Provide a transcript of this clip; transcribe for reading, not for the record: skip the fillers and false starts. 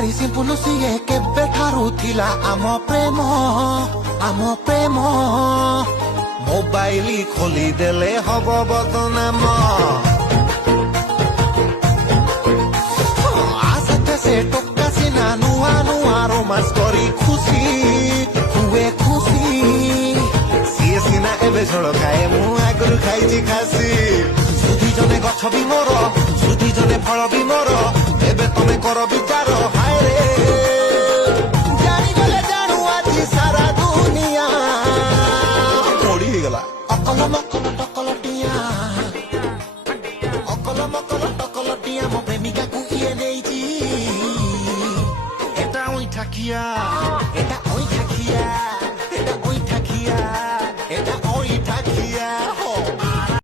ଭାରି ସିମ୍ପୁଲ ସିଏ କେବେ ଠାରୁ ଥିଲା ଆମ ପ୍ରେମ ମୋବାଇଲ ଖୋଲିଦେଲେ ହବ ବଦନାମ ଆସତେ ସେ ଟୋକା ସିନା ନୂଆ ନୂଆ ରୋମାନ୍ସ କରି ଖୁସି ହୁଏ ଖୁସି ସିଏ ସିନା ଏବେ ଝୋଳ ଖାଏ ମୁଁ ଆଗରୁ ଖାଇଛି ଖାସି ସୁଧି ଜଣେ ଗଛ ବି ମୋର ସୁଧି ଜଣେ ଫଳ ବି ମୋର ଏବେ ତମେ କର ବିଚାର ହାୟରେ ଜାଣିଗଲେ ଜାଣୁ ଆଜି ସାରା ଦୁନିଆ ମୋଡ଼ି ହେଇଗଲା ଅକଲ ମକଲ ଟକଲଟିଆ ଅକଲ ମକଲ ଟକଲଟିଆ ମୋ ପ୍ରେମିକାକୁ କିଏ ନେଇଛି ଏଟା ଉଇଠା କିଆ